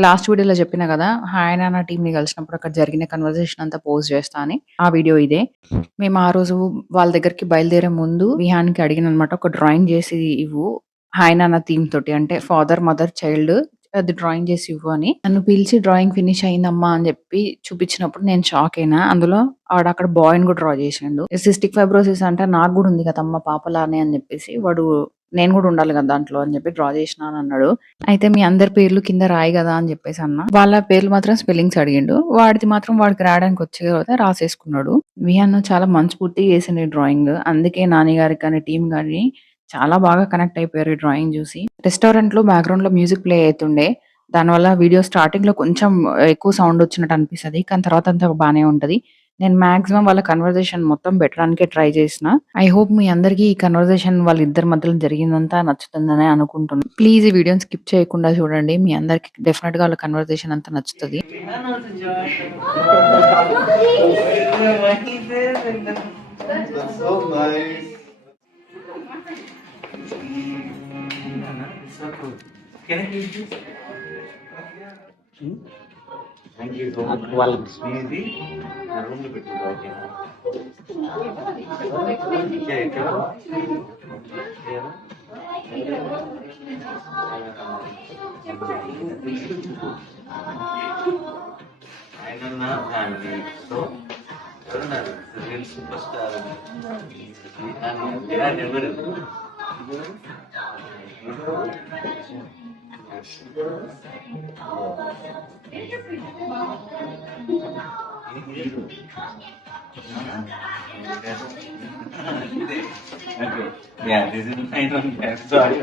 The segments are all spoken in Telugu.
నేను లాస్ట్ వీడియోలో చెప్పినా కదా! హాయ్ నాన్న టీమ్‌ని కలిసినప్పుడు అక్కడ జరిగిన కన్వర్జేషన్ అంతా పోస్ట్ చేస్తా అని. ఆ వీడియో ఇదే. మేము ఆ రోజు వాళ్ళ దగ్గరికి బయలుదేరే ముందు విహాన్‌కి అడిగాననమాట. ఒక డ్రాయింగ్ చేసి ఇవ్వు. హాయ్ నాన్న థీమ్ తోటి. అంటే ఫాదర్, మదర్, చైల్డ్ అది డ్రాయింగ్ చేసి ఇవ్వు అని. నన్ను పిలిచి డ్రాయింగ్ ఫినిష్ అయిందమ్మా అని చెప్పి చూపించినప్పుడు నేను షాక్ అయినా. అందులో ఆడక్కడ బాయ్‌ని కూడా డ్రా చేసిండు. సిస్టిక్ ఫైబ్రోసిస్ అంటే నాకు కూడా ఉంది కదమ్మా పాపలానే అని చెప్పేసి వాడు నేను కూడా ఉండాలి కదా దాంట్లో అని చెప్పి డ్రా చేసినా అని అన్నాడు. అయితే మీ అందరి పేర్లు కింద రాయి గదా! అని జెప్పేసి అన్నా. వాళ్ళ పేర్లు మాత్రం స్పెల్లింగ్స్ అడిగిండు. వాడిది మాత్రం వాడికి రాయడానికి వచ్చి తర్వాత రాసేసుకున్నాడు. విహాన్ చాలా మనస్ఫూర్తిగా చేసిండు ఈ డ్రాయింగ్. అందుకే నాని గారికి గాని, టీమ్ గాని చాలా బాగా కనెక్ట్ అయిపోయారు ఈ డ్రాయింగ్ జూసి. రెస్టారెంట్‌లో బ్యాక్‌గ్రౌండ్‌లో మ్యూజిక్ ప్లే అయితుండే. దానివల్ల వీడియో స్టార్టింగ్‌లో కొంచెం ఎక్కువ సౌండ్ వచ్చినట్టు అనిపిస్తది. కానీ తర్వాత అంతా బానే ఉంటది. నేను మాక్సిమం వాళ్ళ కన్వర్జేషన్ మొత్తం పెట్టడానికే ట్రై చేసిన. ఐ హోప్ మీ అందరికీ ఈ కన్వర్జేషన్ వాళ్ళిద్దరి మధ్యలో జరిగిందంతా నచ్చుతుందనే అనుకుంటున్నా. ప్లీజ్ ఈ వీడియోని స్కిప్ చేయకుండా చూడండి. మీ అందరికి డెఫినిట్‌గా వాళ్ళ కన్వర్జేషన్ అంతా నచ్చుతది. That's so nice. Can I use this? Thank you so much. Easy. నా రూమ్ లో పెట్టుకుంటా ఓకేనా? ఆయన నా ఫ్యామిలీ సో ఎవరున్నారు రియల్ సూపర్ స్టార్ ఎవరు Okay. Yeah, this is my own bad. Sorry.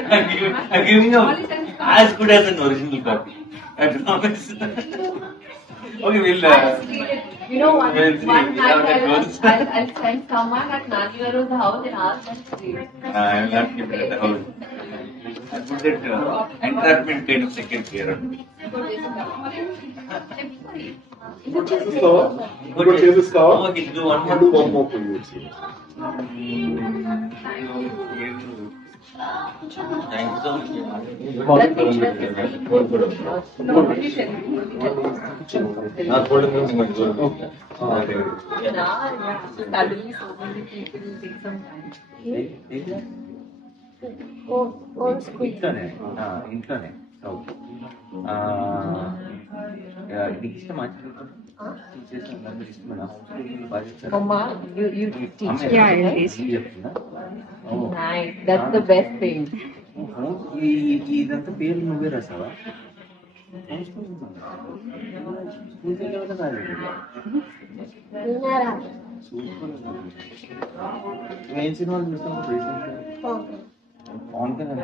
I'm giving up as good as an original copy. I promise. Okay, we'll. You know, one We'll see night how that goes. I'll send someone at Nani Garu's house and ask them to read. I will not keep it at the house. I put that entrapment kind of second here. So, good to start. Okay, do one I'll do one more for you. Thank you so much. Not holding them in my zone. Suddenly so many people will take some time. ఇంట్లోనే నీకు ఇష్టమా Mama, you teach. Yeah, it is. Nice. That's the best thing. ఇదంతా పేర్లు నువ్వే రాసావా ఏం సినిమాలు చూస్తావు పవన్ కళ్యాణ్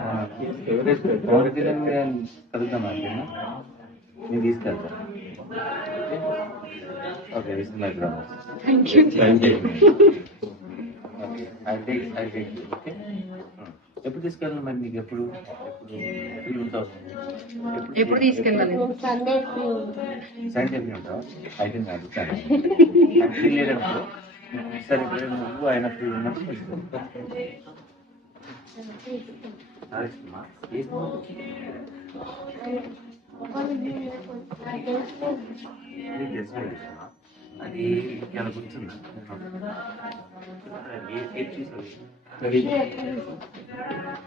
ఫేవరెట్ పవన్ కళ్యాణ్ కలుద్దాం అంటేనా నేను తీసుకెళ్తా okay this is my brother thank you okay I take okay ఎప్పుడు తీసుకెళ్ళాలి మరి నీకు ఎప్పుడు ఎప్పుడు ఉంటావు ఎప్పుడు తీసుకెళ్ళాలి? Sunday సండే ఎప్పుడు ఉంటావు అయితే నేను అడుగుతాను ఫ్రీ లేదనుకో సరే ఇప్పుడు నువ్వు ఆయన ఫ్రీ ఉన్నప్పుడు తీసుకో అది చాలా గుర్తుందా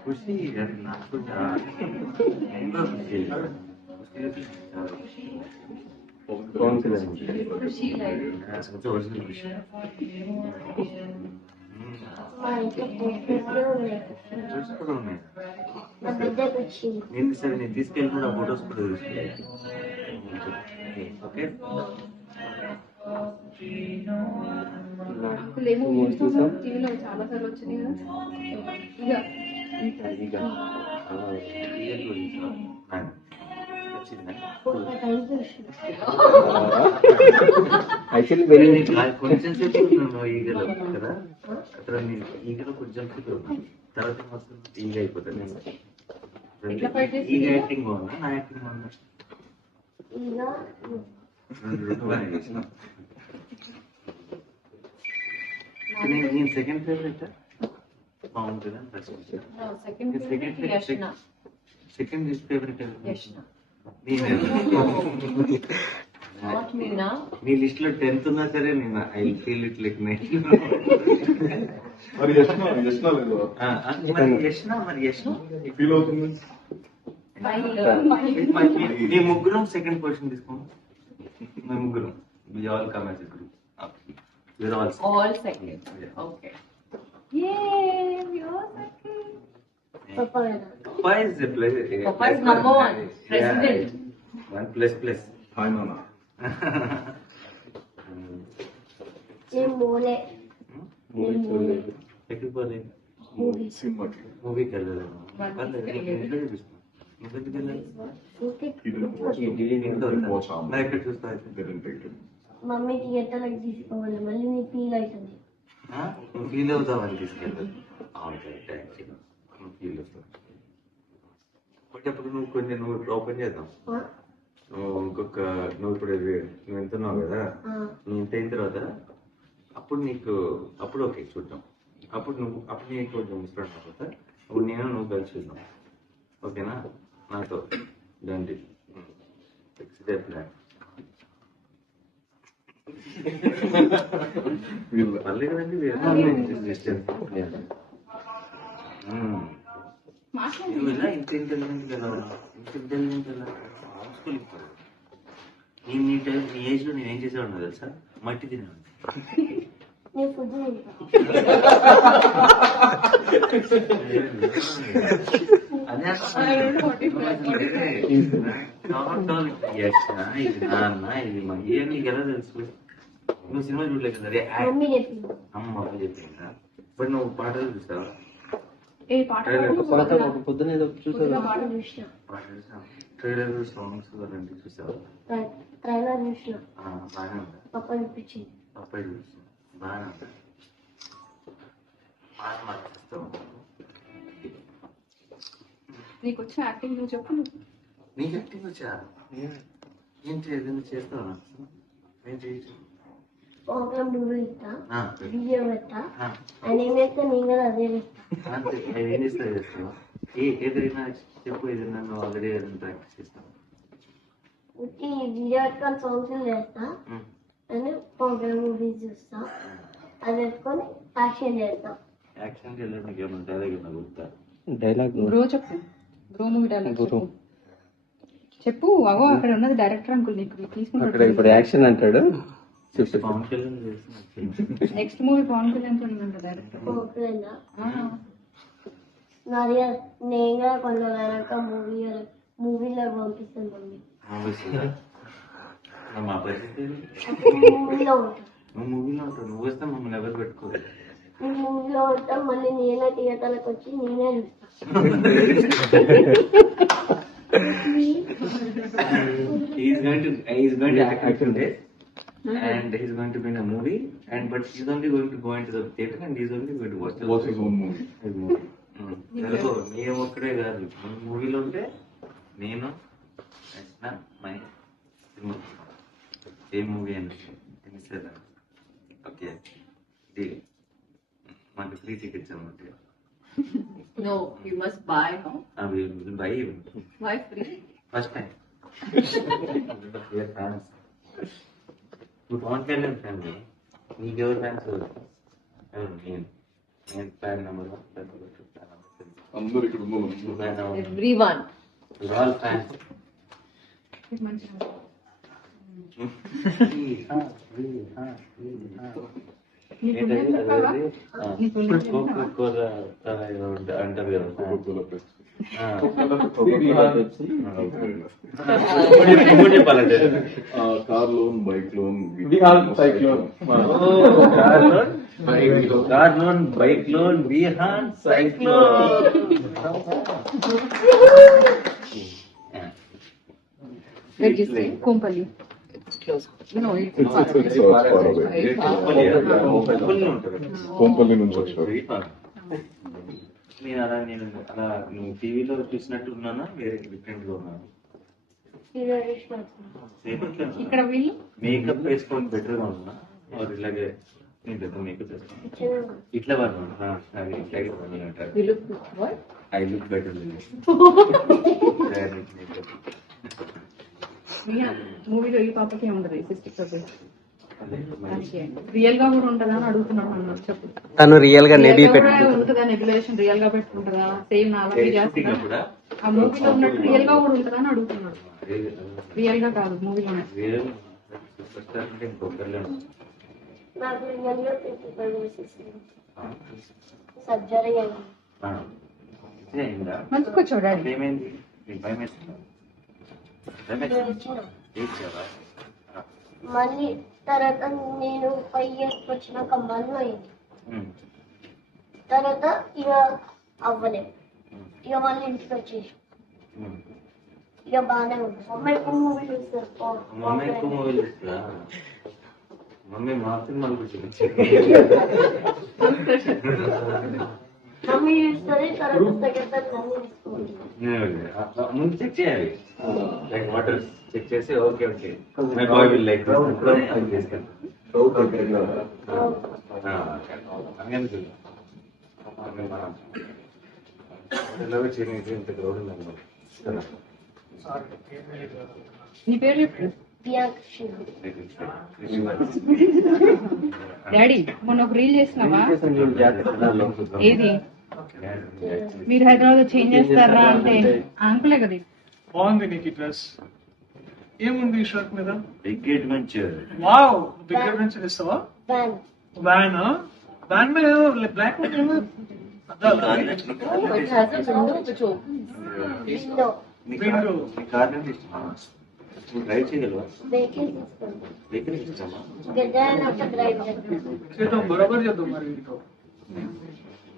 ఖుషి అది నాకు ఒరిజినల్ ఖుషి కూడా ఉన్నాయి నేను సరే నేను తీసుకెళ్ళి కూడా ఫొటోస్ కూడా తీసుకెళ్ళి ఓకే టీవీలో చాలా సార్లు వచ్చినాయి కదా ఇక Actually, very కొంచెం సేపు ఈగలో కదా అక్కడ నేను ఈగలో కొంచెం సేపు తర్వాత మొత్తం ఈగ అయిపోతాను ఈగ యాక్టింగ్ బాగుందా నా యాక్టింగ్ బాగుందా నేను సెకండ్ ఫేవరెట్ బాగుంటుందా first second favourite Not me now. నీ లిస్ట్ లో 10th ఉన్నా సరే నేను ఐ ఫీల్ ఇట్ లైక్ మరి యష్నా లేదు మరి యష్ణ ఫీల్ అవుతుంది. మీ ముగ్గురం సెకండ్ పొజిషన్ తీసుకోండి. మీ ముగ్గురం we all come as a group. We're all second. All second. Okay. Yay! You're second. Papa is the Papa is number one. President. One plus. Hi నాన్న. ఎక్కడికి పోలే సినిమాకి మూవీకి వెళ్ళలేదు. ఇంట్లో చూపిస్తాను. నువ్వెందుకు వెళ్ళాలి? మరి ఎక్కడ చూస్తావు? మమ్మీ థియేటర్కి తీసుకోవాలి, మళ్ళీ నీ ఫీల్ అవుతుంది. నువ్వు ఫీల్ అవుతావని తీసుకెళ్ళదు. నువ్వు ఫీల్ అవుతావు. బట్ అప్పుడు నువ్వు ఓపెన్ చేద్దాం. నువ్వు ఇప్పుడు నువ్వు వెళ్తున్నావు కదా, నువ్వు ఇంత అయిన తర్వాత అప్పుడు ఓకే చూద్దాం. అప్పుడు నీకు కొంచెం ఇష్టం తర్వాత అప్పుడు నువ్వు కలిసి చూద్దాం. ఓకేనా? నాతో దాంట్లో ఫిక్స్ డే ప్లాన్. పర్లేదు కదండి. నువ్వు ఎలా ఇంత ఇంటెలిజెంట్ కదా ఉన్నావు? ఇంత ఇంటెలిజెంట్ ఎలా స్కూల్ ఇస్తారు? నీ ఏజ్ లో నేను ఏం చేసేవాడినా తెలుసా? మట్టి తినేవాడిని. నీ ఫుడ్ అదే ఇది నాన్న ఇది మయ్య నీకు ఎలా తెలుసు? నువ్వు సినిమా చూడలేదు కదా? మమ్మీ చెప్పింది. అమ్మ చెప్పిందా? బట్ నువ్వు పాటలు చూసావా? పొద్దున చూసిన ట్రైలర్ సాంగ్స్ అలాంటివి చూసావా? ట్రైలర్ చూసిన. బాగానే ఉందా? పప్ప చూపించింది. పప్పాయి చూసి బాగానే ఉందా? పాట మార్చేస్తావు. నీకు వచ్చిన యాక్టింగ్ నువ్వు చెప్పు. నీకు యాక్టింగ్ వచ్చా? ఏంటి ఏదైనా చేస్తావా? ఏంటి? ప్రోగ్రామ్ నువ్వు ఇస్తా, ఆ, వీడియో పెడతా, ఆ, ఆయన ఏం చేస్తా నేను కూడా అదే చేస్తా. అంతే. ఏం చేస్తావా? ఏదైనా చెప్పు. ఏదైనా నువ్వు ఆల్రెడీ ఏదైనా ప్రాక్టీస్ చేస్తావు? ఉట్టి వీడియో పెట్టుకొని సాంగ్స్ చేస్తా, అని ప్రోగ్రామ్ మూవీస్ చూస్తా, అది పెట్టుకొని యాక్షన్ చేస్తా. యాక్షన్కి వెళ్ళడం నీకు ఏమైనా డైలాగ్ ఏమైనా గుర్తా? డైలాగ్ బ్రో చెప్పు. బ్రో మూవీ డైలాగ్ చెప్పు. అవో అక్కడ ఉన్నది డైరెక్టర్ అంకుల్, నీకు అక్కడ తీసుకుంటాడు. ఇప్పుడు యాక్షన్ అంటాడు. పవన్ కళ్యాణ్ చేసిన నెక్స్ట్ మూవీ పవన్ కళ్యాణ్ తో ఉందంట డైరెక్టర్. ప్రోగ్రామ్ నాది నేను కూడా కొంచెం వెనక మూవీలో పంపిస్తాను మమ్మీ. మా పరిస్థితి మూవీలో ఉంటాం, నువ్వు మూవీలో ఉంటావు. నువ్వు వస్తే మమ్మల్ని ఎవరు పెట్టుకోరు. నేను మూవీలో ఉంటాం, మళ్ళీ నేనే థియేటర్లకు వచ్చి నేనే చూస్తాను. He's going to act today, and he's going to be in a movie, but he's only going to go into the theater and he's only going to watch his own movie. his movie. నేను ఒక్కడే కాదు, మూవీలో ఉంటే నేను మై ఏ మూవీ అని ఓకే డీల్. మనకి ఫ్రీ టికెట్స్ అన్నమాట. No, you must buy, no? Buy Why free? First time. నువ్వు పవన్ కళ్యాణ్ ఫ్యాన్, నీకెవరు ఫ్యాన్స్? నేను ఫ్యాన్ నెంబర్ 1. అందరూ ఇక్కడ ఉన్నాం. Fan number Everyone. All fans. అంటారు కదా. చెప్పాలంటే car loan, bike loan, car loan, bike loan, Vihaan cyclone. Kompally. Kompally నుంచి వచ్చారు. నేను అలా నువ్వు టీవీలో చూసినట్టు ఉన్నానా వేరే డిఫరెంట్ గా ఉన్నాను? ఇక్కడ వీళ్ళు మేకప్ వేసుకొని బెటర్ గా ఉన్నా? ఇలాగే నేను పెద్ద మేకప్ వేసుకున్నాను ఇట్లా వాళ్ళు అది ఇట్లాగే అంటారు. You look what? I look better. మూవీలో ఈ పాపకి ఏముంటది సిస్టిక్ రియల్ గా కూడా ఉంటదా అని అడుగుతున్నాడు అన్నారు. చెప్పు, తను రియల్ గా నెబీ ఉంటుందా నెబులేషన్ రియల్ గా పెట్టుకుంటుందా సేమ్ నా అలాగే చేస్తుందా కూడా ఆ మూవీలో ఉన్నట్టు రియల్ గా కూడా ఉంటుందా అని అడుగుతున్నాడు. రియల్ గా కాదు మూవీలోనే. రియల్ సూపర్ స్టార్ అంటే ఇంకొకరిలో నాకు రియల్గా 55 డేస్ సర్జరీ అయింది. అయిందా? మంచిగా వచ్చావు డాడీ. ఏమైంది? నీకు భయం వేసిందా? భయం వేసిందా? వచ్చిన ఏడ్చావా? మళ్ళీ తర్వాత నేను 5 years వచ్చినాక మళ్ళీ అయింది. ఉమ్. తర్వాత ఇక అవ్వలేదు. ఇక మళ్ళీ ఇంటికి వచ్చేసి ఉమ్. ఇక బాగానే ఉంది. మమ్మీ ఎక్కువ మూవీ చూస్తారు. మమ్మీ ఎక్కువ మూవీలు ఇస్తుందా? మమ్మీ మా సినిమాలు కూడా చూపించారు. మమ్మీ చూస్తుంది. తర్వాత సెకండ్ టైం మమ్మీ తీసుకుంటుంది. ముందు చెక్ చేయాలి. లైక్ వాటర్ చెక్ చేసి okay okay my boy will like తీసుకెళ్తాను. അങ്ങനെ ఇంత గ్రౌండ్ ఉందన్నమాట. నీ పేరు చెప్పు. ప్రియాంక్షి. డాడీ మొన్న ఒక రీల్ చేసినావా? ఏది మీరు హైదరాబాద్ లో చేంజ్ చేస్తారా అంటే అంకులే కదా. బాగుంది నీకు ఈ డ్రెస్. ఏముంది ఈ షర్ట్ మీద? Big adventure. Wow, big adventure ఇస్తావా? వ్యాన్ వ్యాన్ వ్యాన్ మీద బ్లాక్ ఏమో అద్దాలా? It has a window which opens. Window window. నీ కార్ అంటే ఇష్టమా? నువ్వు డ్రైవ్ చేయగలవా? వెహికల్ తీసుకుంటాం. వెహికల్ ఇష్టమా? గడ్డ డ్రైవ్ చేస్తాం. చేద్దాం, బరోబర్ చేద్దాం మరి ఇంట్లో.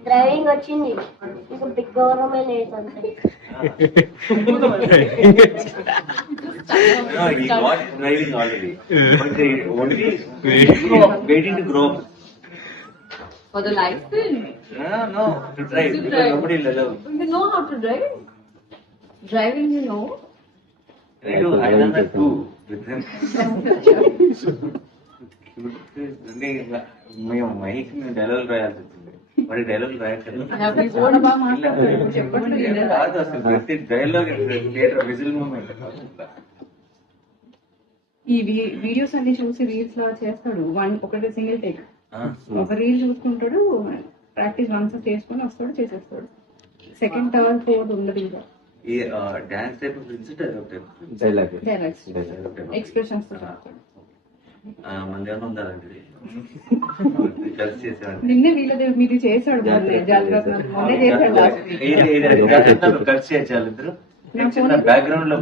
డ్రైవింగ్ వచ్చింది. ఇంకా బిగ్ గవర్నమెంట్ లేదు అంతే. No, he got driving already. But they only waiting to grow up. For the license. No, to drive. To Because drive. nobody will allow. You know how to drive? Driving, you know? I done that too with him. అంటే మేము మైక్ డైలాగ్ రాయాల్సి వచ్చింది. మరి డైలాగ్ రాయట్లేదు. కాదు అసలు ప్రతి డైలాగ్ విజిల్ మూమెంట్. ఈ వీడియోస్ అన్ని చూసి రీల్స్ లా చేస్తాడు. ఒకటి సింగిల్ టేక్ ఒక రీల్ చూసుకుంటాడు, ప్రాక్టీస్ వన్స్ చేసుకొని వస్తాడు, చేసేస్తాడు. సెకండ్ థర్డ్ ఫోర్త్ ఉండదు. ఇంకా ఈ డాన్స్ టైప్ డైలాగ్స్ ఎక్స్ప్రెషన్స్ మంది ఏమన్నా ఉండాలండి కలిసి చేసేవాడిని. నిన్నే వీళ్ళది మీది చేశాడు. మొన్నే చేశాడు last week. కలిసి చేయాలి ఇద్దరు. బ్యాక్గ్రౌండ్ లో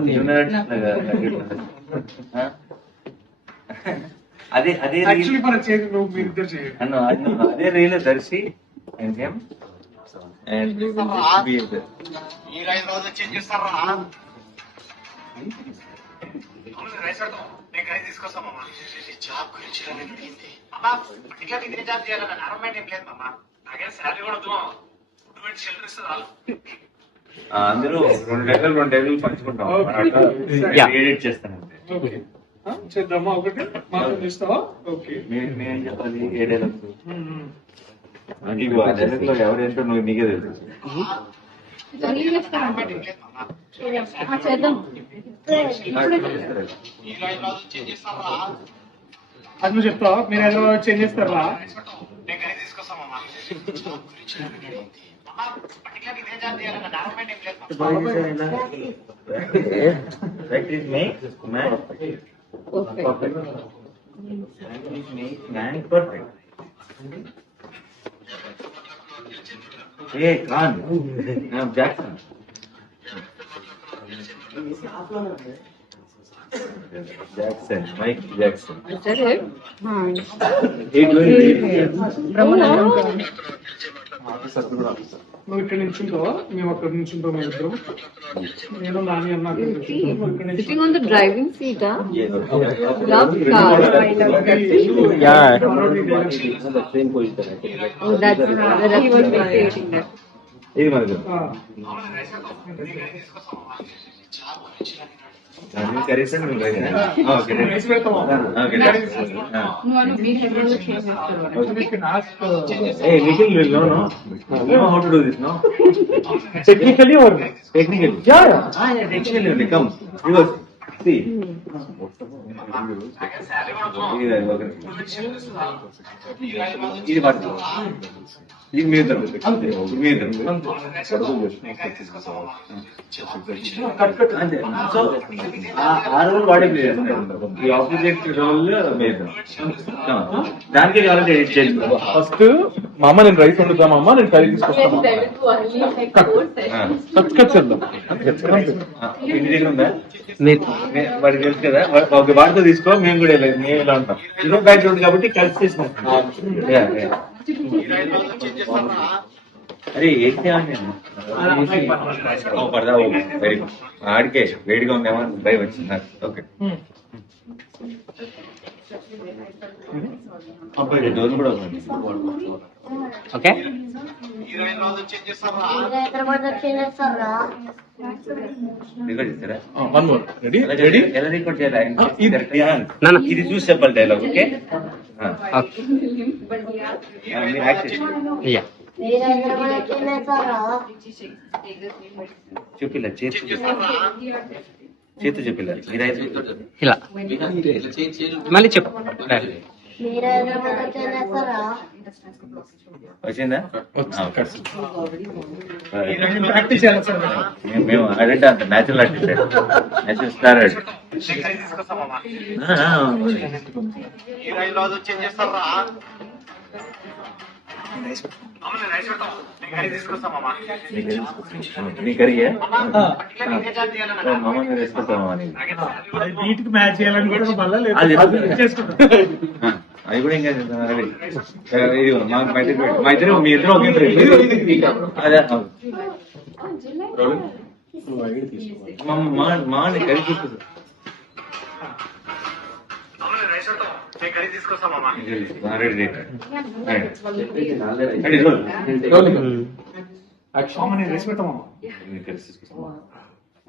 అదే అదే యాక్చువల్లీ మన చేతి నువ్వు మీరు ఇద్దరు చేయండి. అదే రీల్ దర్శి ఇంకేం అందరూ 2 డేలు పంచుకుంటాం. ఎడిట్ చేస్తానంటే ఓకే చేద్దామా? ఒకటి మాత్రం ఇస్తావా? ఓకే. నేనేం చెప్పాలి? ఏ డైలాగ్ లో ఎవరేంటో నువ్వు నీకే తెలుసు. చేద్దాం. అది నువ్వు చెప్తావా? మీరు హైదరాబాద్ చేంజ్ చేస్తారా? Practice makes man perfect. Practice makes man perfect. Hey, Khan. I'm Jackson. Jackson, Mike Jackson. Is that it? నువ్వు ఇక్కడ నిల్చుంటావా? మేము అక్కడ నిల్చుంటాం. మేము ఇద్దరం, నేను నాని అన్న అక్కడ నిల్చుంటాం. ఇక్కడ నుంచి Sitting on the driving seat, huh? Yeah. Love car. Oh, that's he was dictating that. ఇది మనకు కరీసం ఓకే రైస్ పెడతావా? ఓకే నువ్వు అను, మీరు హైదరాబాద్ లో చేంజ్ చేస్తారు. You can ask, Hey, Nikhil will know how to do this, no? Technically or? Technically. Yeah. Technically only. Come. Because See. ఇది పడుతుంది ఇది మీద అంతే. సో ఆ రోల్ వాడే ప్లే చేస్తాడు, ఈ ఆపోజిట్ రోల్ మీద దానికి కావాలంటే ఎడిట్ చేసుకో. ఫస్ట్ మా అమ్మ నేను రైస్ వండుతా, మా అమ్మ నేను కర్రీ తీసుకొస్తాను. కట్ చేద్దాం. ఇంటి దగ్గర ఉందా వాడికి తెలుసు కదా, ఒక వాడితో తీసుకో, మేము కూడా మేము ఇలా ఉంటాం. ఇదో బ్యాక్గ్రౌండ్ కాబట్టి కలిసి చేసినాం. అరే ఏంటి పడదా వెరీ గుడ్. ఆడికే వేడిగా ఉందేమో భయం వచ్చింది నాకు. ఓకే డోర్ కూడా ఉంది. ఓకే హైదరాబాద్ వచ్చేస్తారా? రికార్డ్ చేస్తారా? One more. Ready ready. ఎలా రికార్డ్ చేయాలి? ఇది చూసి చెప్పాలి డైలాగ్. ఓకే మీరు యాక్ట్ చేయండి. మీరు హైదరాబాద్ వచ్చేస్తారా? చూపిల్ల చేతు చూపిల్ల మీరు ఇలా మళ్ళీ చెప్పు. మీరు హైదరాబాద్ వచ్చేస్తారా? వచ్చిందా? ప్రాక్టీస్ చేయాలి సార్. మేము అదంటే అంత natural artist, natural star artist. నీ కర్రీయా మామ మీరు వేసుకొస్తామా? వీటికి మ్యాచ్ చేయాలని కూడా మళ్ళీ అది కూడా ఇంకా మా ఇద్దరు మీ ఇద్దరు ఒకే అదే మా కర్రీ తీసుకొస్తా.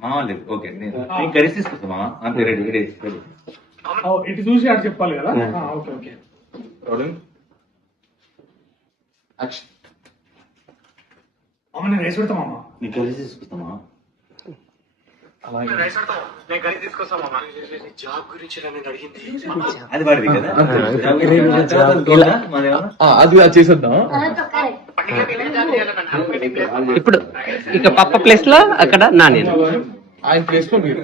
మామ లేదు. ఓకే నేను కర్రీ తీసుకొస్తా మామ. అంతే రెడీ రెడీ రెడీ. ఇటు చూసి అటు చెప్పాలి కదా. Okay okay. అమ్మ నేను రైస్ పెడతామమ్మా. నీ కర్రీ తీసుకొస్తామా? అది పడింది కదా, అది చేసేద్దాం. ఇప్పుడు ఇక పప్ప ప్లేస్ లో అక్కడ నాని ఆయన ప్లేస్ లో వీడు,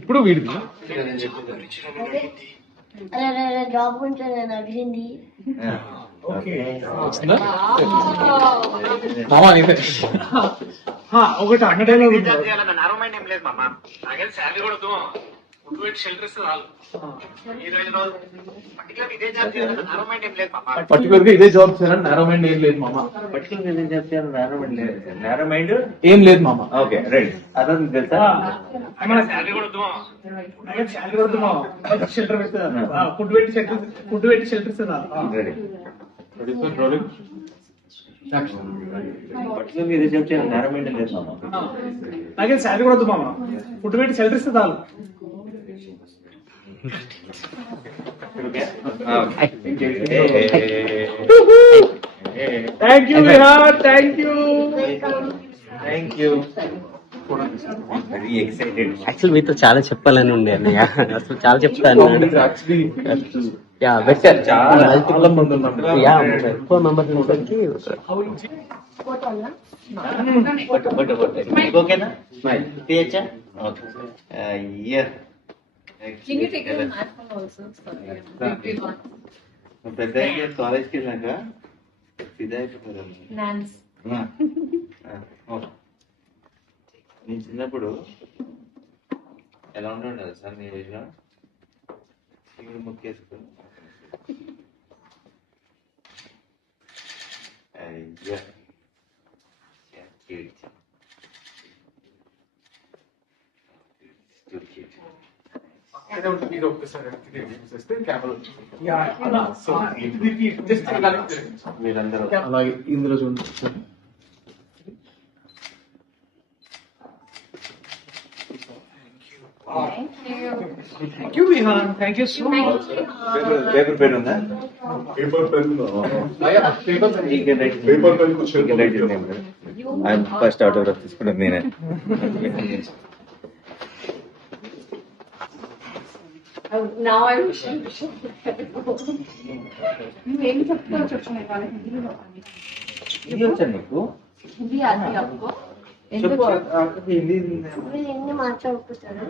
ఇప్పుడు వీడిది. అరే జాబ్ గురించి నేను అడిగింది. ఒకటి అన్న డైలాగ్ పర్టికులర్ గా ఇదే జాబ్ చేయాలని నేరో మైండ్ ఏం లేదు మామ. నేరో మైండ్ ఏం లేదు మామ. Okay right. అతను తెలుసా? షెల్టర్ ఫుడ్ పెట్టి షెల్టర్ ఇస్తుందా? పర్టికులర్ ఇదే జాబ్ చేయాలని నేరో మైండ్ లేదు మామ. నాకేం శాలరీ కూడా వద్దు మామ, ఫుడ్ పెట్టి షెల్టర్ ఇస్తే చాలు. Thank you Vihar, thank you. Thank you. Very excited. Actual మీతో చాలా చెప్పాలని ఉండే అన్నయ్య, అసలు చాలా చెప్తాను. యా బెటర్, చాలా మంది ఉన్నారు. యా ఎక్కువ మెంబర్స్ ఉండడానికి. ఫోటోనా? ఓకేనా? తీయచ్చా? ఓకే. అయ్యా Can you take a smartphone also? Sorry. పెద్ద కాలేజ్కి వెళ్ళాక ఫిదా అయిపోతారు. Nance. నేను చిన్నప్పుడు ఎలా ఉంటుండే సార్ మీ ఏజ్లో? ఇప్పుడు ముక్కేసుకుని అయ్యా అలాగే ఇందులో చూడండి. Thank you Vihaan, thank you so much. Paper pen ఉందా? Paper pen paper pen first autograph తీసుకున్నాను నేనే. Now I wish I wish. నువ్వేం చెప్తావు చెప్పండి వాళ్ళకి హిందీలో చెప్పండి. ఇది వచ్చా నీకు हिंदी आती है आपको? చెప్పు హిందీ వీళ్ళు ఎన్ని మాట్లాడుకుంటారు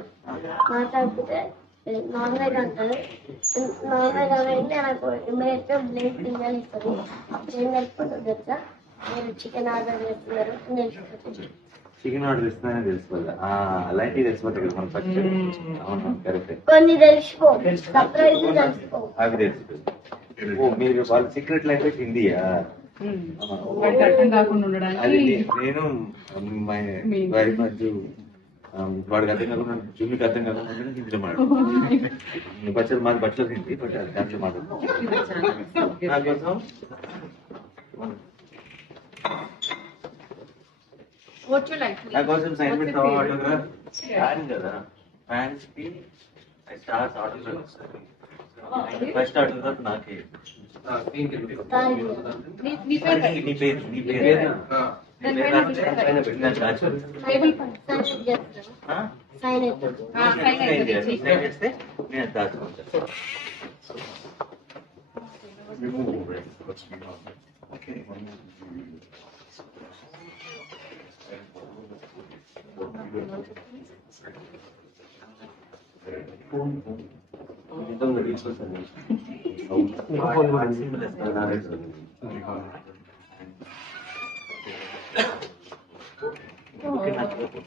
మాట్లాడుకుంటే నార్మల్గా అంటారు నార్మల్గా వెళ్ళి నాకు ఇమ్మీడియట్గా బ్లేడ్ తినాలి ఇస్తారు ఏం నేర్చుకుంటుంది తెలుసా మీరు చికెన్ ఆర్డర్ చేస్తున్నారు నేర్చుకుంటుంది చికెన్ ఆర్డర్ ఇస్తున్నానే తెలుసుకోవాలి అలాంటివి తెలిసిపోతాయి కదా మనం ఫస్ట్ అవును కరెక్ట్ కొన్ని తెలుసుకో సర్ప్రైజ్ తెలుసుకో అవి తెలుసు ఓ మీరు వాళ్ళ సీక్రెట్ లాంగ్వేజ్ హిందీయా వాడికి అర్థం కాకుండా ఉండడానికి అది నేను వైఫ్ మధ్య వాడికి అర్థం కాకుండా జుమ్మికి అర్థం కాకుండా హిందీలో మాట్లాడు బచ్చలు మాది బట్టలు హిందీ బట్ దాంట్లో మాట్లాడు What you like? నా కోసం సైన్ పెట్టావా ఆటోగ్రాఫ్ ఫ్యాన్ కదా ఫ్యాన్స్ కి స్టార్స్ ఆటోగ్రాఫ్ వస్తుంది ఫస్ట్ ఆటోగ్రాఫ్ నాకే నీ పేరు సైన్ అవుతుంది చేస్తే నేను దాచుకుంటాను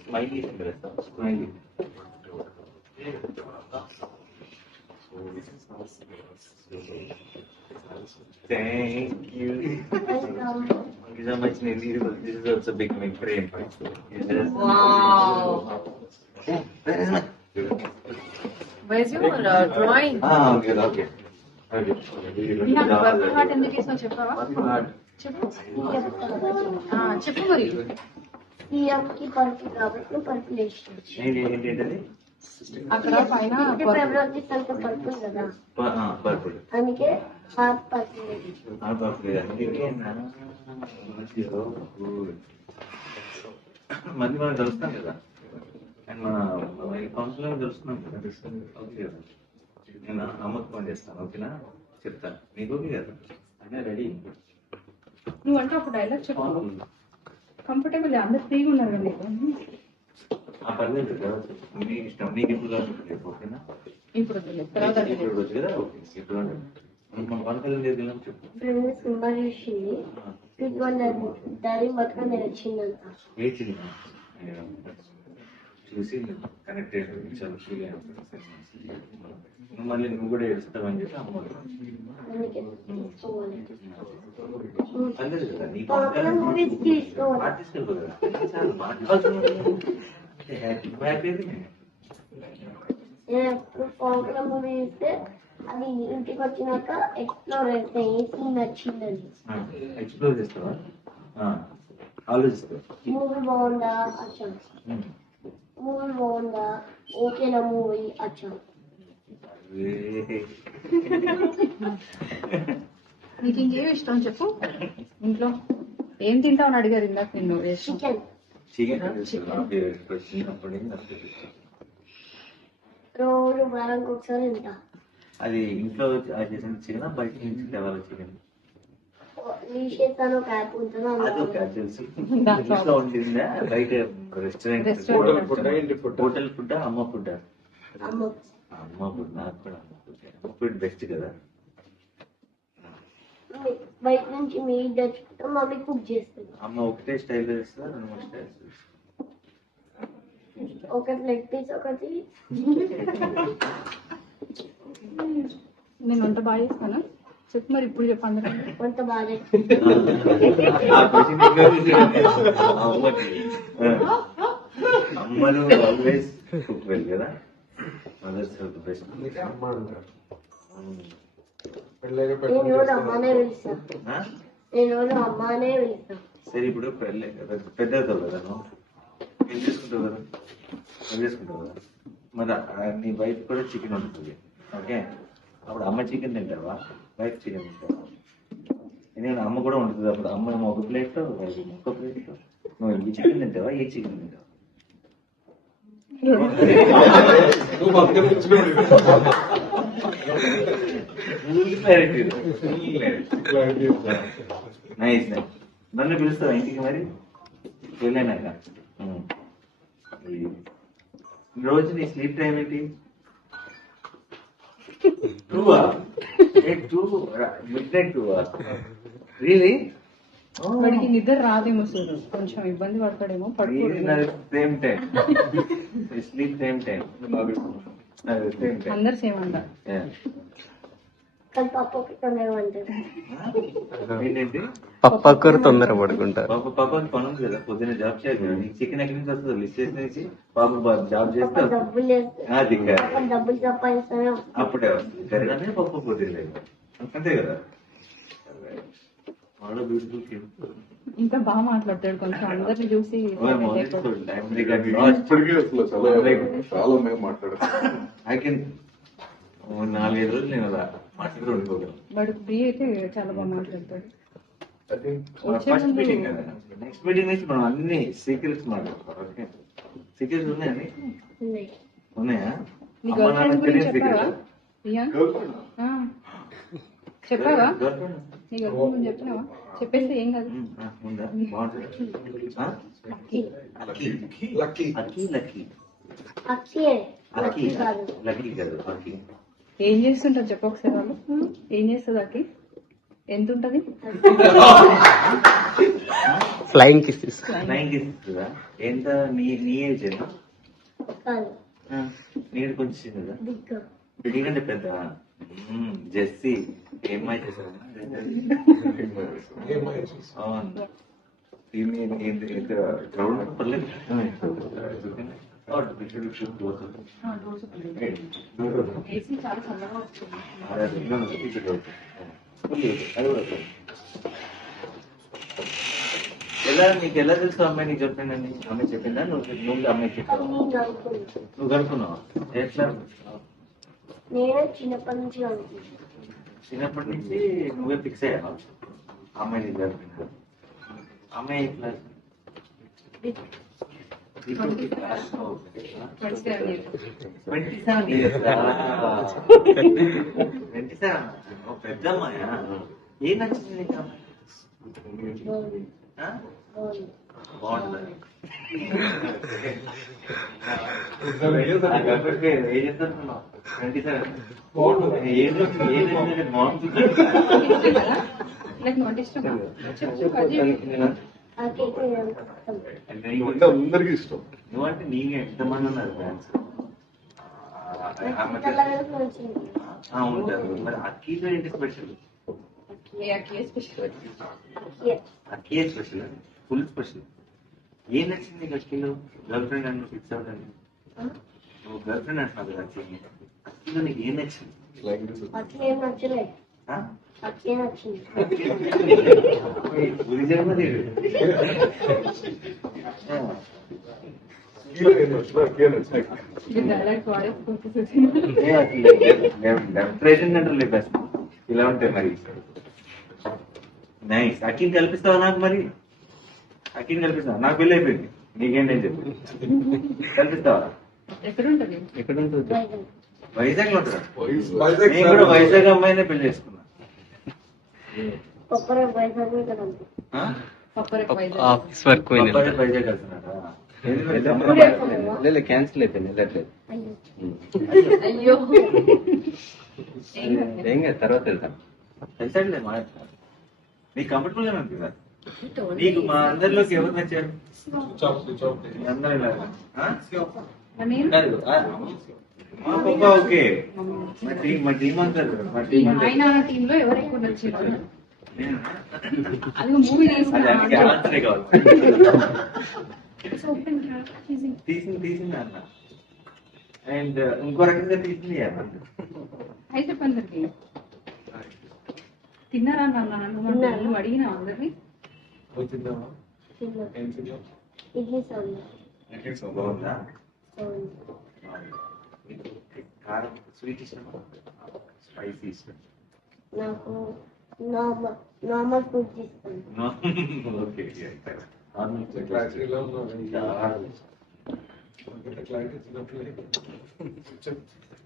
smiley smiley Thank you. Thank you so much, Nidhi. This is also becoming frame. Wow. Yeah, where is my? Where's your drawing? Okay, okay. Purple heart ఎందుకు వేసినా చెప్పావా చెప్పు చెప్పు మరి సీఎంకి పరుపు కాబట్టి పరుపు వేసి ఏంటంటే అక్కడ పైన ఫిబ్రవరి సంఖ్య పరుపు కదా పర్పుల్ అందుకే హార్ట్ పరుపు వేసి మంది మనం తెలుస్తాం కదా అండ్ మన కౌన్సిలర్ తెలుస్తున్నాం కదా ఓకే కదా నేను అమ్మకు ఫోన్ చేస్తాను ఓకేనా చెప్తాను నీకు ఓకే కదా అంటే రెడీ నువ్వు అంటే ఒక డైలాగ్ చెప్పు కంఫర్టబుల్ అందరు ఫ్రీగా ఉన్నారు కదా నీకు పర్లేదు కదా నీకు ఇష్టం నీకు ఎప్పుడు కావాలి ఓకేనా ఇప్పుడు వద్దులే, తర్వాత వద్దులే. ఇప్పుడు రోజు కదా ఓకే ఇప్పుడు మన పనులు లేదు చెప్పు ఫ్రెండ్ సినిమా చూసింది ఇది వాళ్ళ దారి మొత్తం వచ్చిందంట ఏడ్చింది చూసి కనెక్ట్ అయ్యి చాలా ఫ్రీగా మళ్ళీ నువ్వు కూడా ఏడుస్తావని చెప్పి అమ్మ అందుకే తీసుకోవాలి అందరు కదా నీ మూవీస్ తీసుకోవాలి ఆర్టిస్ట్ కదా హ్యాపీ నేను ఎప్పుడు పాపులర్ మూవీ చూస్తే అది ఇంటికి వచ్చినాక ఎక్స్ప్లోర్ అయితే ఏ సీన్ నచ్చిందని ఎక్స్ప్లోర్ చేస్తావా ఆలోచిస్తావా మూవీ బాగుందా అచ్చా మూవీ బాగుందా ఓకేనా మూవీ అచ్చా నీకు ఇంకేం ఇష్టం చెప్పు ఇంట్లో ఏం తింటావు అని అడిగారు ఇందాక నిన్ను వేస్ట్ చికెన్ చిన్నప్పటి రోజు వారానికి ఒకసారి తింటా అది ఇంట్లో చేసిన చికెన్ బయట నుంచి తేవాలి చికెన్ చేస్తాను ఒక యాప్ ఉంటుందో అదొక తెలుసు ఇంట్లో ఉండిందా బయట రెస్టారెంట్ హోటల్ ఫుడ్ అమ్మ ఫుడ్ అమ్మ అమ్మ ఫుడ్ నాకు కూడా అమ్మ ఫుడ్ ఫుడ్ బెస్ట్ కదా బయట నుంచి మీ తెచ్చుకుంటాం మమ్మీ కుక్ చేస్తుంది అమ్మ ఒకటే స్టైల్ చేస్తా 2 స్టైల్స్ ఒకటి లెగ్ పీస్ ఒకటి నేను వంట బాగా చేస్తాను చెప్పు మరి ఇప్పుడు చెప్పు అందరూ కొంత బాగా అమ్మలు ఆల్వేస్ కుక్ వెల్ కదా మదర్స్ ద బెస్ట్ నేను రోజు అమ్మానే పిలుస్తా నేను రోజు అమ్మానే పిలుస్తా సరే ఇప్పుడు పెద్దవుతావు కదా నువ్వు ఏం చేసుకుంటావు కదా ఏం చేసుకుంటావు కదా మరి నీ వైఫ్ కూడా చికెన్ ఉంటుంది ఓకే అప్పుడు అమ్మ చికెన్ తింటావా వైఫ్ చికెన్ తింటావా ఎందుకంటే అమ్మ కూడా ఉంటుంది అప్పుడు అమ్మ ఒక ప్లేట్ వైఫ్ ఇంకో ప్లేట్ నువ్వు ఈ చికెన్ తింటావా ఏ చికెన్ తింటావా నువ్వు నైస్ నైస్. నన్ను పిలుస్తావా ఇంటికి మరి వెళ్ళానాక? రోజు నీ స్లీప్ టైం ఏంటి? 2 మిడ్ నైట్ 2 రియలీ? వాడికి నిద్ర రాదేమో సార్, కొంచెం ఇబ్బంది పడతాడేమో, పడుకోడు. Same time sleep same time same time అందరు సేమ్ అంట. కానీ పప్పు ఒకటి ఉంటుంది. ఏంటంటే పక్కరు తొందర పడుకుంటారు. పాపకి పని ఉంది కదా, పొద్దున్న జాబ్ చేయాలి కదా. నీకు చికెన్ ఎక్కడి నుంచి వస్తుంది? లిస్ట్ చేసి పాప జాబ్ చేస్తా డబ్బులు లేదు. అది డబ్బులు సంపాదిస్తానే అప్పుడే వస్తుంది కరెక్ట్. పప్పు పొద్దున్న అంతే కదా. చాలా బ్యూటిఫుల్. ఇంకా బాగా మాట్లాడతాడు, కొంచెం అందరిని చూసి ఇప్పటికీ అసలు చాలా మేము మాట్లాడారు. ఐ కెన్ 4-5 రోజులు నేను అలా మాట్లాడుతూ ఉండిపోగలను. వాడు ఫ్రీ అయితే చాలా బాగా మాట్లాడతాడు. ఫస్ట్ మీటింగ్ కదా, నెక్స్ట్ మీటింగ్ నుంచి మనం అన్ని సీక్రెట్స్ మాట్లాడతాం. ఓకే, సీక్రెట్స్ ఉన్నాయని ఉన్నాయి. ఉన్నాయా? నీ అమ్మ గర్ల్ నాన్న ఫ్రెండ్ గురించి తెలియని చెప్పావా సీక్రెట్. రియాన్? Girlfriend? చెప్పావా? గర్ల్ఫ్రెండ్ నీ గర్ల్ ఫ్రెండ్ గురించి చెప్పినావా? చెప్పేస్తే ఏం కాదు. ఉందా? బాగుంటుంది. అక్కి లక్కీ లక్కీ లక్కీ అక్కియే లక్కీ లక్కీ కాదు. లక్కీ కాదు లక్కీ. ఏం చేస్తుంటారు చెప్పు ఒకసారి వాళ్ళు. ఏం చేస్తుంది అక్కి? ఎంత ఉంటది? Flying kisses. నైన్ ఇస్తుందా? ఎంత నీ ఏజ్ ఎంత? కాదు నేను కొంచెం చిన్నదా? దిక్కు నీకంటే పెద్ద? జెస్సీ ఏమై చేశారు? అవును. క్రౌడ్ పర్లేదు. ఏసీ చాలా చల్లగా వస్తుంది. నీకు ఎలా తెలుసు అమ్మాయి నీకు చెప్పిందండి? అమ్మాయి చెప్పిందా? నువ్వు అమ్మాయి చెప్పావు? నేను అనుకున్నా. నువ్వు కనుక్కున్నావు ఎట్లా? నేను చిన్నప్పటి నుంచి అనుకున్నా. చిన్నప్పటి నుంచి నువ్వే ఫిక్స్ అయ్యావా అమ్మాయి నీకు చెప్పిందా? అమ్మాయి ఎట్లా? 27 years. 27 years. 27. పెద్ద అమ్మాయా? ఏం నచ్చింది నీకు అమ్మాయి? బాగుంది. ఆ? బాగుంది. బాగుంటుందా? ఏం చేస్తున్నావు? 27. ఏదో బాగుంటుంది. ఇష్టం కదా? నాకు నోట్ ఇష్టమా? చెప్పు అజయ్. ఆ కేక్ నేను అంటే అందరికీ ఇష్టం. నువ్వంటే నీకు ఎంతమంది ఉన్నారు ఫ్యాన్స్? వచ్చింది. ఉంటారు. మరి అక్కీతో ఏంటి స్పెషల్? ఏ అక్కి స్పెషల్? అక్కీ special, full special. ఏం నచ్చింది నీకు అక్కీలో? గర్ల్ ఫ్రెండ్ అని ఫిక్స్ అవ్వడానికి. నువ్వు గర్ల్ ఫ్రెండ్ అంటున్నావు కదా అక్కీని. అక్కీలో నీకు ఏం నచ్చింది? అట్లా ఏం నచ్చలేదు. అట్లే నచ్చింది. ఇలా ఉంటాయి మరి. నైస్. అక్కీని కల్పిస్తావా నాకు? మరి అక్కీని కల్పిస్తావా? నాకు పెళ్ళి అయిపోయింది, నీకేంటని చెప్పి కల్పిస్తావా? ఎక్కడ ఉంటది? ఎక్కడ ఉంటుంది? వైజాగ్. వైజాగ్ లో ఉంటుందా? నేను కూడా వైజాగ్ అమ్మాయినే పెళ్లి చేసుకున్నా. కొబ్బరి వైజాగ్ మీద ఉంది. ఆఫీస్ వర్క్ వైజాగ్ వెళ్తున్నారా? క్యాన్సిల్ అయిపోయింది, వెళ్ళట్లేదు. అయ్యో. అయ్యో ఏం కాదు, తర్వాత వెళ్తాం. తెలుసండి మా నీకు కంఫర్టబుల్ గానే ఉంది కదా? నీకు మా అందరిలోకి ఎవరు నచ్చారు? అందరూ ఇలాగా? కాదు. మా పప్ప ఓకే. మా టీం అంటారు. మా టీం అంటే ఆయన టీమ్ లో ఎవరు ఎక్కువ నచ్చారు? నేను అది మూవీ అది అందుకే ఆన్సరే కావాలి. తీసింది అన్న. అండ్ ఇంకో రకంగా తీసింది అన్న. అయితే అందరికి తిన్నారా నాన్న? నువ్వు అడిగినా అందరినీ? ఇడ్లీ సాంబార్ బాగుందా? బాగుంది. కారం స్వీట్ ఇష్టం, స్పైసీ ఇష్టం? నాకు నార్మల్ ఫుడ్ ఇస్తాను. ఓకే.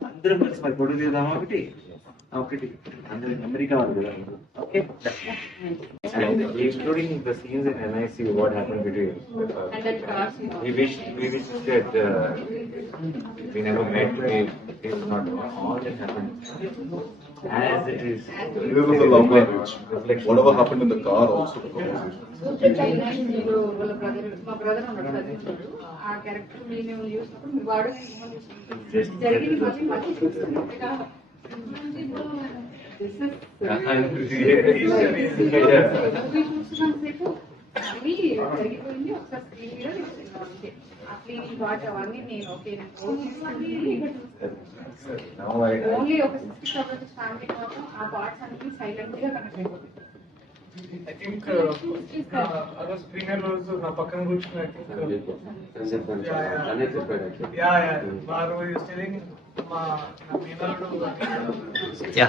అందరం కలిసి మరి ఫోటో తీద్దామా ఒకటి? Okay, America వాళ్ళు కదా. Okay. And including the scenes in NIC, what happened between. And then cars, you know. We wish that we never met. It is not all that happened as it is. This was a love marriage. Whatever happened in the car also the conversation. మీరు వాళ్ళ బ్రదర్ మా బ్రదర్ ఉన్నాడు చదువుతున్నాడు ఆ క్యారెక్టర్ మేము చూసినప్పుడు మీ వాడు జరిగింది మళ్ళీ చూస్తున్నాం చూసినంతసేపు అవి జరిగిపోయింది ఒకసారి స్క్రీన్ మీద చూస్తున్నాం అంతే అట్లా ఈ వాటి అవన్నీ నేను ఓకే Now I ఓన్లీ ఒక 60 సెకండ్స్ ఫ్యామిలీ కోసం ఆ పార్ట్స్ అన్ని సైలెంట్ గా కనెక్ట్ అయిపోతుంది ఐ థింక్ ఆ రోజు ప్రీమియర్ రోజు నా పక్కన కూర్చుని ఐ థింక్ యా వారు స్టెలింగ్ మా మీనాడు యా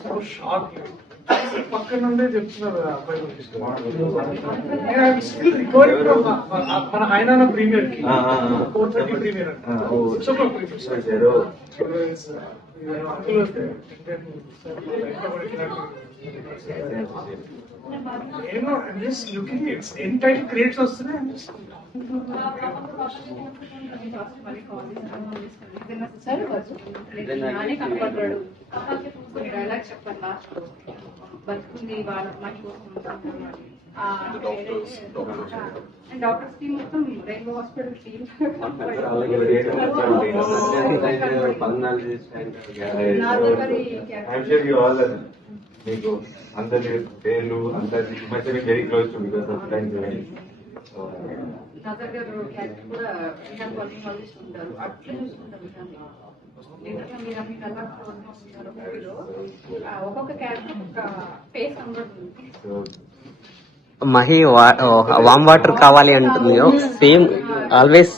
సో షాక్ పక్కన నుండే చెప్తున్నారు ఆ అబ్బాయి గురించి స్టిల్ రికార్డింగ్ మన ఆయన ప్రీమియర్ కి 4:30 ప్రీమియర్ 6 o'clock ప్రీమియర్ అంకుల్ వస్తే ఏమో just looking it's entire creates వస్తున్నాయి నానే కనపడ్డాడు డైలాగ్ చెప్పాను లాస్ట్ బతుకుంది వాళ్ళ అమ్మాయి కోసం అండ్ డాక్టర్స్ టీమ్ మొత్తం rainbow hospital team I'm sure you all are. మీకు అందరి పేర్లు అందరి మధ్య very close to because of friends. Nazar గారు క్యారెక్టర్ కూడా విహాన్ వర్కింగ్ వాళ్ళు ఉంటారు అట్లా చూసుకుంటారు మీరు అన్ని కళ్ళకు ఉంటారు మూవీలో ఒక్కొక్క క్యారెక్టర్ ఒక ఫేస్ కనబడుతుంది. మహి వామ్ వాటర్ కావాలి అంటుంది same always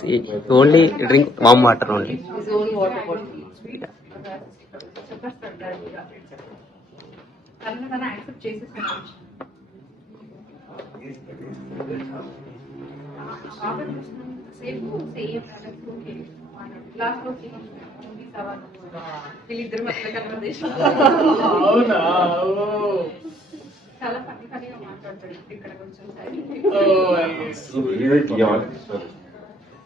only drink warm water only. Water bottle sweet చెప్పేస్తాడు డైరెక్ట్గా తనని తను యాక్సెప్ట్ చేసేస్తాను. ఆర్డర్ సేపు సేమ్ క్లాస్ లో వీళ్ళిద్దరు మధ్య కన్వర్సేషన్ చాలా ఫన్నీ ఫన్నీగా మాట్లాడతాడు ఇక్కడ కొంచెం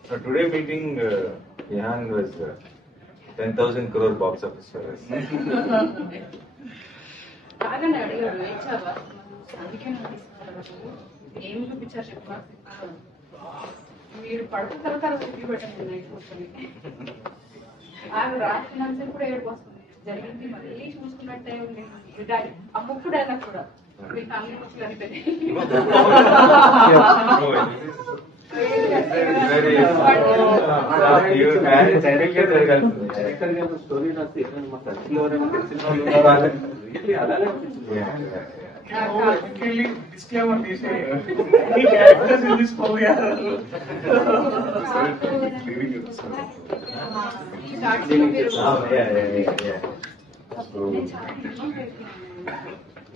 So today meeting, Ihan was 10,000 crore box office for us. బాగానే అడిగాడు ఇచ్చావా అందుకే ఏం చూపించారు చెప్పా మీరు పడుకున్న తర్వాత రివ్యూ పెట్టండి నైట్ కూర్చొని ఆమె రాసినంతసేపు కూడా ఏడుపు వస్తుంది జరిగింది మళ్ళీ చూసుకున్నట్టే ఉంది ఆ ముక్కు డైలాగ్ కూడా మీ ఫ్యామిలీ వచ్చి కనిపెట్టి డిస్క్లైమర్ తీసే ఈ characters in this movie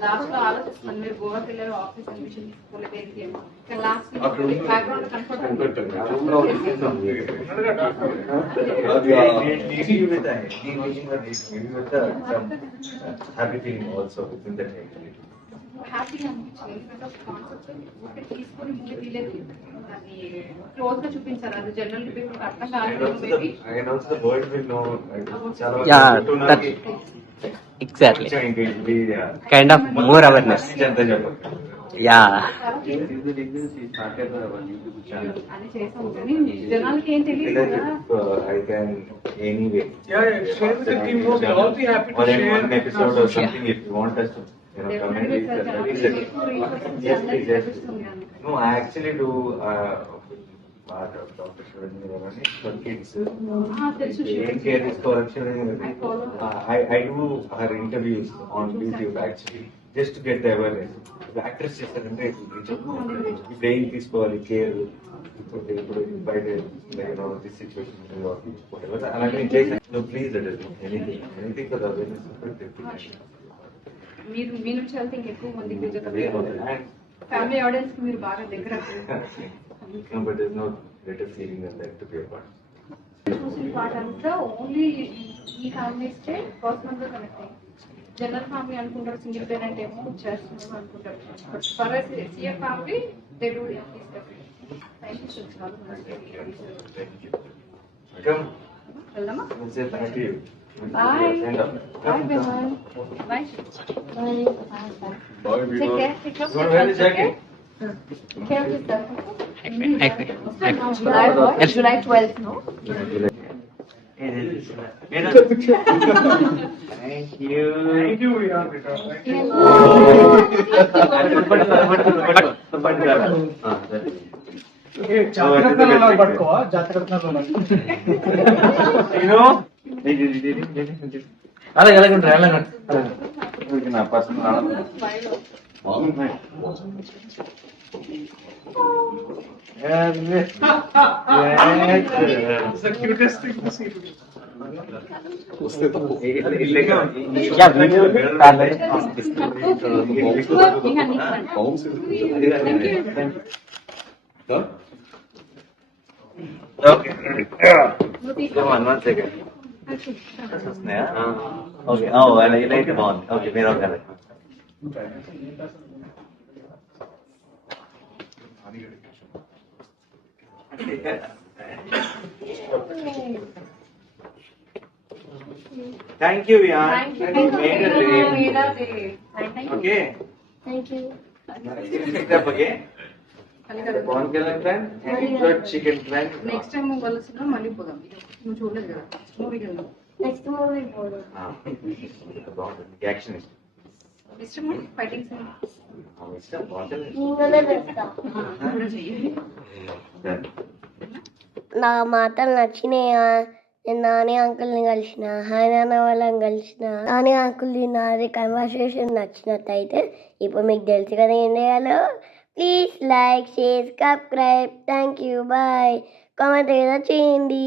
last లో ఆలోచిస్తున్నాను మీరు గోవాకి వెళ్ళారు ఆఫీస్ అడ్మిషన్ తీసుకోలేదు ఏంటి ఏమో కానీ last background comfort Happy feeling also within the హ్యాపీగా అనిపించింది ఎందుకంటే కాన్సెప్ట్ ఊరికే తీసుకొని ముందు తీయలేదు దాన్ని క్లోజ్ గా చూపించారు అది జనరల్ పీపుల్ అర్థం కాలేదు maybe I can also the world will know. Yeah, that exactly. Kind of more awareness. Yeah. అని చేసాం కానీ జనాలకి ఏం తెలియదు కదా. I can anyway. share with the team. We'll all be happy to share One episode or something if you want us to, comment. Yes, please, yes. No, I actually do Dr. Shivani for kids. తెలుసు Taking care is correction. I do her interviews on YouTube actually, just to get the awareness. The actress చేస్తారంటే బ్రెయిన్ తీసుకోవాలి కేర్ ఇప్పుడు బయట దిస్ సిచ్యువేషన్ అలాగే చేశాను. Please anything for the awareness. మీరు మీ నుంచి వెళ్తే ఇంకెక్కువ మందికి ఫ్యామిలీ ఆడియన్స్ కి మీరు బాగా దగ్గర But there's no better feeling than that to be a part. చూసిన పాట అంతా ఓన్లీ ఈ ఫ్యామిలీ ఇస్తే పర్సనల్ గా కనెక్ట్ అయ్యి జనరల్ ఫ్యామిలీ అనుకుంటారు, సింగిల్ పేరెంట్ ఏమో చేస్తున్నాం అనుకుంటారు. But for CF family they do thank you so వెళ్దామా? Bye bye Vihaan bye Bye, take Viva. Care take care care of yourself. July 12th, no? Thank you. Thank you, Vihan. Thank you. ఏ, జాతరత్నాలు నాకు పట్టుకోవా? జాతరత్నాలు నాకు. నా personal It's the cutest thing to see. వస్తే తప్పు. Palms in Huh? Okay one second వస్తున్నాయా? ఓకే ఇలా అయితే బాగుంది. ఓకే మీరు ఒక thank you Thank you. Okay Thank you. Okay Pawan Kalyan fan chicken fan next time కలిసిన మళ్ళీ పోదాం. నువ్వు చూడలేదు కదా మూవీకి వెళ్దాం. Next movie పోదాం. బాగుంటుంది యాక్షన్ ఇష్టం ఫైటింగ్ సీన్ ఇష్టం బాగుంటుంది. నీలోనే పెడతా. నా మాటలు నచ్చినాయా? నేను నాని అంకుల్ని కలిసిన, హాయ్ నాన్న వాళ్ళని కలిసిన. నాని అంకుల్ని నాది కన్వర్సేషన్ నచ్చినట్టయితే ఇప్పుడు మీకు తెలుసు కదా ఏం చేయాలో. Please like, share, subscribe. Thank you, bye. Comment ఏదో చేయండి.